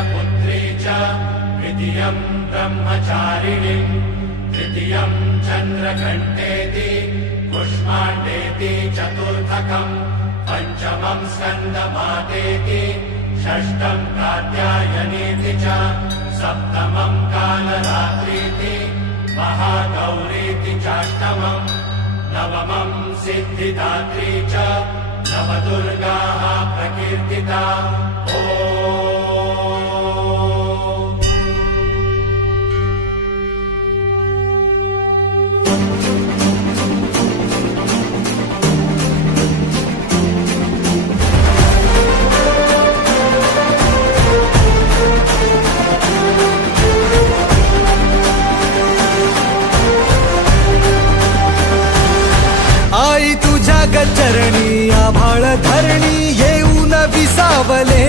च द्वितीयम् ब्रह्मचारिणीम् तृतीयम् चन्द्रघण्टेति पुष्माण्डेति चतुर्थकम् पञ्चमम् स्कन्दमातेति षष्ठम् कात्यायनीति च सप्तमम् कालरात्रीति महागौरीति चाष्टमम् नवमम् सिद्धिदात्री च नवदुर्गाः प्रकीर्तिता तुझ्या गचरणी आभाळ धरणी येऊन विसावले.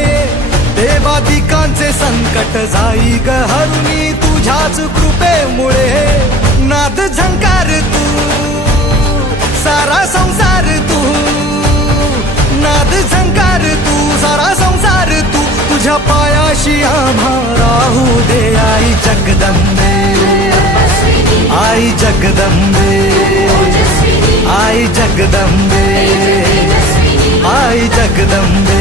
देवादिकांचे संकट जाई ग हरुणी तुझ्याच कृपेमुळे. नाद झंकार तू सारा संसार तू. नाद झंकार तू सारा संसार तू. तुझ्या पायाशी आम्हा राहू दे आई जगदंबे. आई जगदंबे. आई जगदंबे आई जगदंबे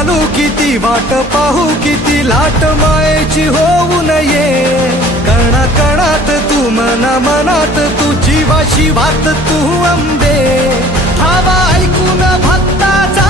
चालू किती वाट पाहू किती लाट मायेची होऊ नये. कणा कणात तू मना मनात तू जीवाशी वात तू अंबे. ठावा ऐकून भक्ताचा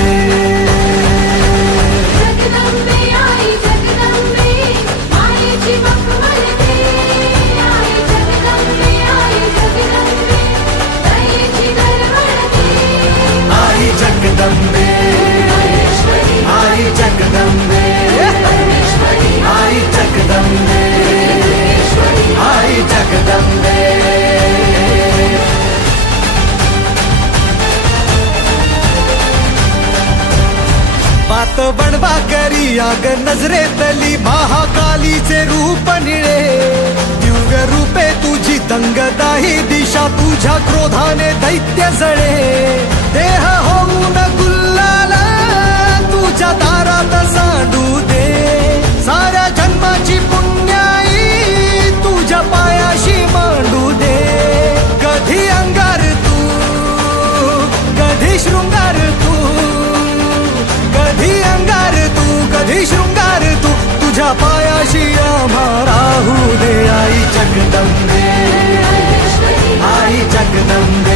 बनवा करी आग नजरेतली महाकालीचे रूप निळे. दिव्य रूपे तुझी दंगदाही दिशा तुझ्या क्रोधाने दैत्य जळे. देह होऊन तू शृंगार तू तुझ्या पायाशी आम्हा राहू दे आई जगदंबे आई जगदंबे